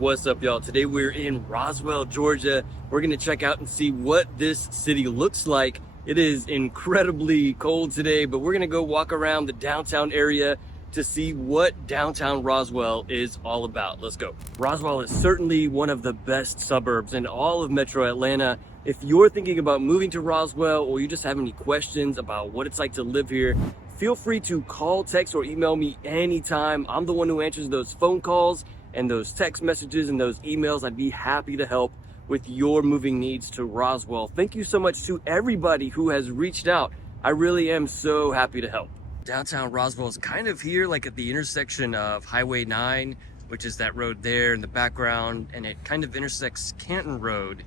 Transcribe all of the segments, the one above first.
What's up, y'all? Today we're in Roswell, Georgia. We're gonna check out and see what this city looks like. It is incredibly cold today, but we're gonna go walk around the downtown area to see what downtown Roswell is all about. Let's go. Roswell is certainly one of the best suburbs in all of Metro Atlanta. If you're thinking about moving to Roswell or you just have any questions about what it's like to live here, feel free to call, text, or email me anytime. I'm the one who answers those phone calls and those text messages and those emails. I'd be happy to help with your moving needs to Roswell. Thank you so much to everybody who has reached out. I really am so happy to help. Downtown Roswell is kind of here, like at the intersection of Highway 9, which is that road there in the background, and it kind of intersects Canton Road.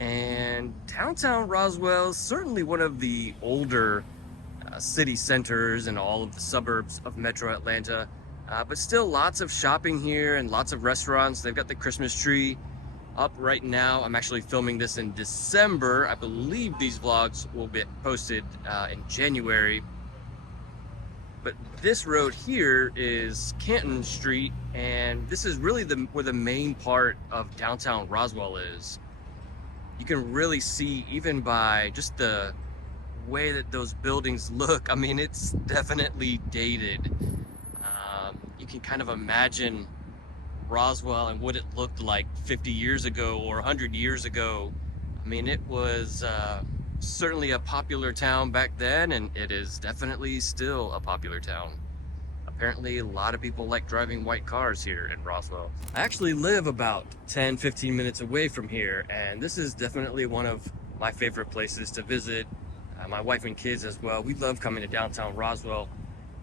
And downtown Roswell is certainly one of the older city centers and all of the suburbs of Metro Atlanta. But still lots of shopping here and lots of restaurants. They've got the Christmas tree up right now. I'm actually filming this in December. I believe these vlogs will be posted in January. But this road here is Canton Street, and this is really where the main part of downtown Roswell is. You can really see, even by just the way that those buildings look, I mean, it's definitely dated. You can kind of imagine Roswell and what it looked like 50 years ago or 100 years ago. I mean, it was certainly a popular town back then, and it is definitely still a popular town. Apparently, a lot of people like driving white cars here in Roswell. I actually live about 10-15 minutes away from here, and this is definitely one of my favorite places to visit. My wife and kids as well. We love coming to downtown Roswell.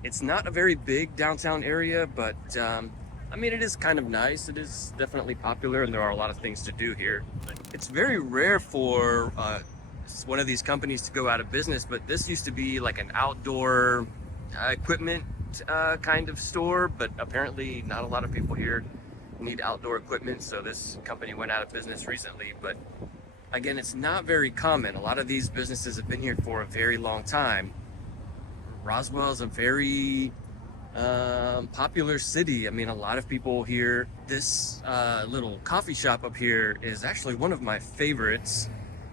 It's not a very big downtown area, but I mean, it is kind of nice. It is definitely popular, and there are a lot of things to do here. It's very rare for one of these companies to go out of business, but this used to be like an outdoor equipment kind of store, but apparently not a lot of people here need outdoor equipment, so this company went out of business recently. But again, it's not very common. A lot of these businesses have been here for a very long time. Roswell is a very popular city. I mean, a lot of people here. This little coffee shop up here is actually one of my favorites.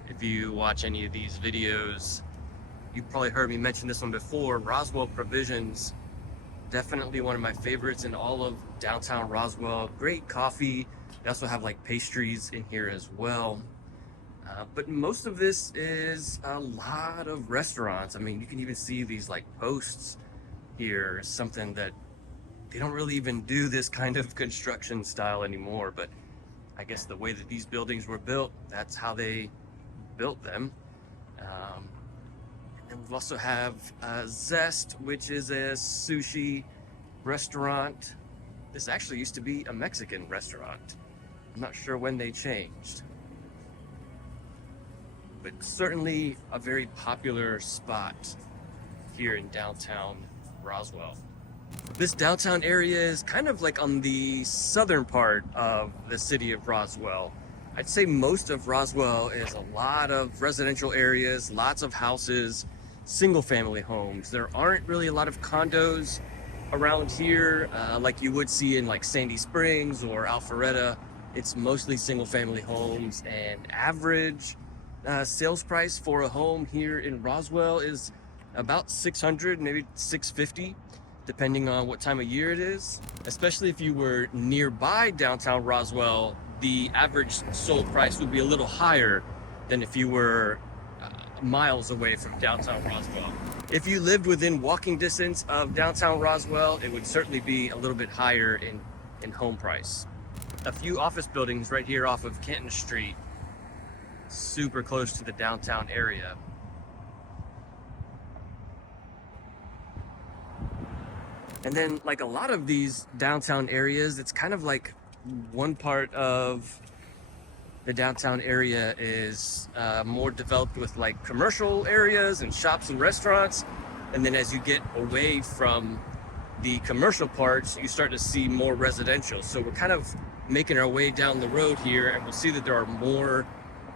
If you watch any of these videos, you've probably heard me mention this one before. Roswell Provisions, definitely one of my favorites in all of downtown Roswell. Great coffee. They also have like pastries in here as well. But most of this is a lot of restaurants. I mean, you can even see these like posts here, something that they don't really even do this kind of construction style anymore. But I guess the way that these buildings were built, that's how they built them. And then we also have Zest, which is a sushi restaurant. This actually used to be a Mexican restaurant. I'm not sure when they changed, but certainly a very popular spot here in downtown Roswell. This downtown area is kind of like on the southern part of the city of Roswell. I'd say most of Roswell is a lot of residential areas, lots of houses, single family homes. There aren't really a lot of condos around here like you would see in like Sandy Springs or Alpharetta. It's mostly single family homes, and average sales price for a home here in Roswell is about $600, maybe $650, depending on what time of year it is. Especially if you were nearby downtown Roswell, the average sold price would be a little higher than if you were miles away from downtown Roswell. If you lived within walking distance of downtown Roswell, it would certainly be a little bit higher in home price. A few office buildings right here off of Canton Street, super close to the downtown area. And then, like a lot of these downtown areas, it's kind of like one part of the downtown area is more developed with like commercial areas and shops and restaurants. And then as you get away from the commercial parts, you start to see more residential. So we're kind of making our way down the road here, and we'll see that there are more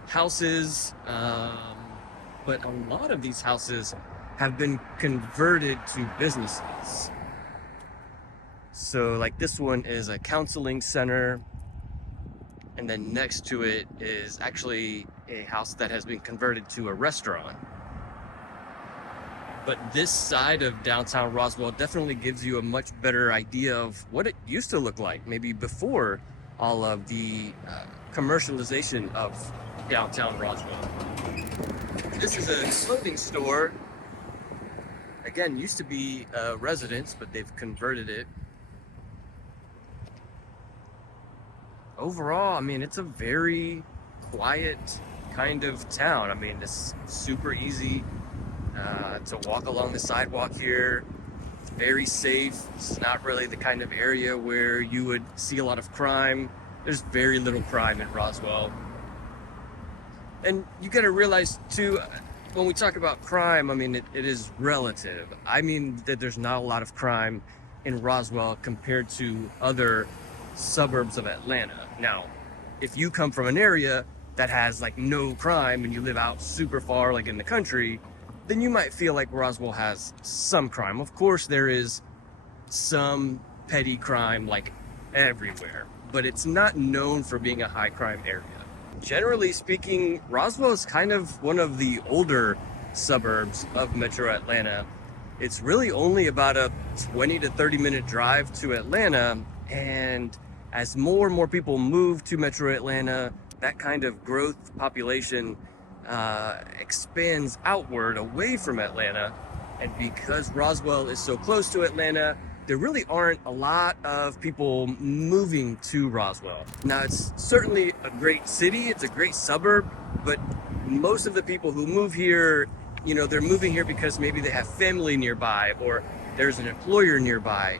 houses, but a lot of these houses have been converted to businesses. So like this one is a counseling center. And then next to it is actually a house that has been converted to a restaurant. But this side of downtown Roswell definitely gives you a much better idea of what it used to look like, maybe before all of the commercialization of downtown Roswell. This is a clothing store. Again, used to be a residence, but they've converted it. Overall, I mean, it's a very quiet kind of town. I mean, it's super easy to walk along the sidewalk here. It's very safe. It's not really the kind of area where you would see a lot of crime. There's very little crime in Roswell. And you gotta realize too, when we talk about crime, I mean, it is relative. I mean that there's not a lot of crime in Roswell compared to other suburbs of Atlanta. Now, if you come from an area that has like no crime and you live out super far, like in the country, then you might feel like Roswell has some crime. Of course, there is some petty crime like everywhere, but it's not known for being a high crime area. Generally speaking, Roswell is kind of one of the older suburbs of Metro Atlanta. It's really only about a 20 to 30 minute drive to Atlanta, and as more and more people move to Metro Atlanta, that kind of growth population expands outward away from Atlanta. And because Roswell is so close to Atlanta, there really aren't a lot of people moving to Roswell. Now, it's certainly a great city, it's a great suburb, but most of the people who move here, you know, they're moving here because maybe they have family nearby or there's an employer nearby.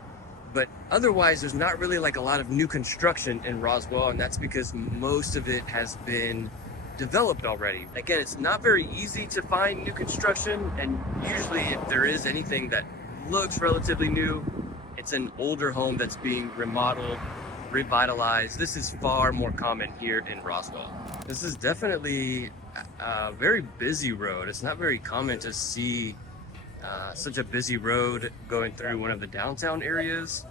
But otherwise, there's not really like a lot of new construction in Roswell, and that's because most of it has been developed already. Again, it's not very easy to find new construction, and usually if there is anything that looks relatively new, it's an older home that's being remodeled, revitalized. This is far more common here in Roswell. This is definitely a very busy road. It's not very common to see such a busy road going through one of the downtown areas.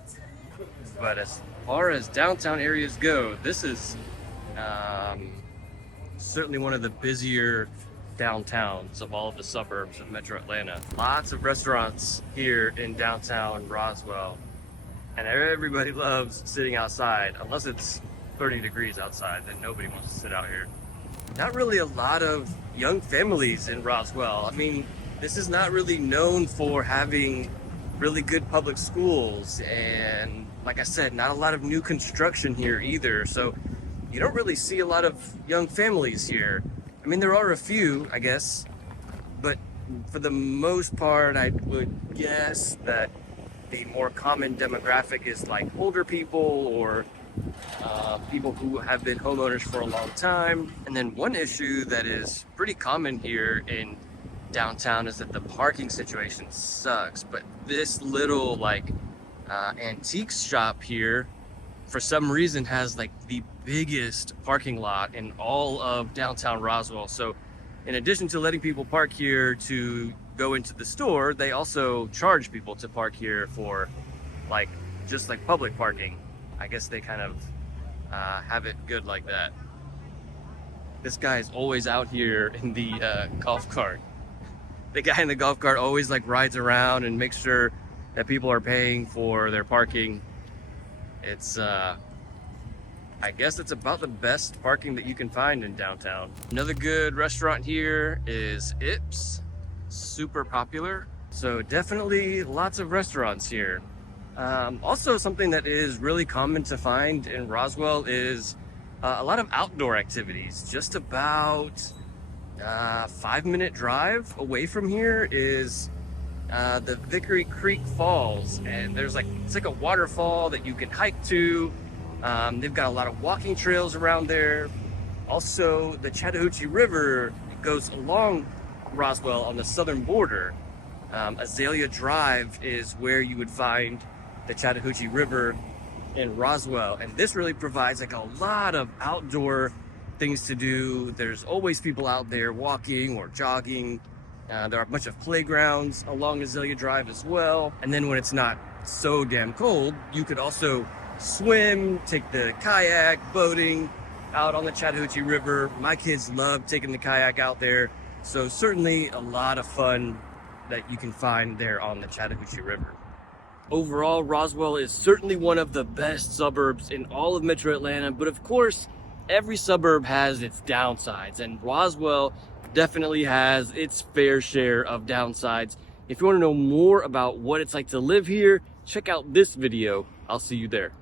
But as far as downtown areas go, this is certainly one of the busier downtowns of all of the suburbs of Metro Atlanta. Lots of restaurants here in downtown Roswell, and everybody loves sitting outside. Unless it's 30 degrees outside, then nobody wants to sit out here. Not really a lot of young families in Roswell. I mean, this is not really known for having really good public schools, and like I said, not a lot of new construction here either, so you don't really see a lot of young families here. I mean, there are a few, I guess, but for the most part, I would guess that the more common demographic is like older people or people who have been homeowners for a long time. And then one issue that is pretty common here in downtown is that the parking situation sucks. But this little like antiques shop here, for some reason, has like the biggest parking lot in all of downtown Roswell. So in addition to letting people park here to go into the store, they also charge people to park here for like just like public parking. I guess they kind of have it good like that. This guy is always out here in the golf cart. The guy in the golf cart always like rides around and makes sure that people are paying for their parking. It's I guess it's about the best parking that you can find in downtown. Another good restaurant here is Ips, super popular. So definitely lots of restaurants here. Also, something that is really common to find in Roswell is a lot of outdoor activities. Just about 5-minute drive away from here is the Vickery Creek Falls, and there's like, it's like a waterfall that you can hike to. They've got a lot of walking trails around there. Also, the Chattahoochee River goes along Roswell on the southern border. Azalea Drive is where you would find the Chattahoochee River in Roswell, and this really provides like a lot of outdoor things to do. There's always people out there walking or jogging. There are a bunch of playgrounds along Azalea Drive as well. And then when it's not so damn cold, you could also swim, take the kayak, boating. out on the Chattahoochee River. My kids love taking the kayak out there. So certainly a lot of fun that you can find there on the Chattahoochee River. Overall, Roswell is certainly one of the best suburbs in all of Metro Atlanta, but of course, every suburb has its downsides, and Roswell definitely has its fair share of downsides. If you want to know more about what it's like to live here, check out this video. I'll see you there.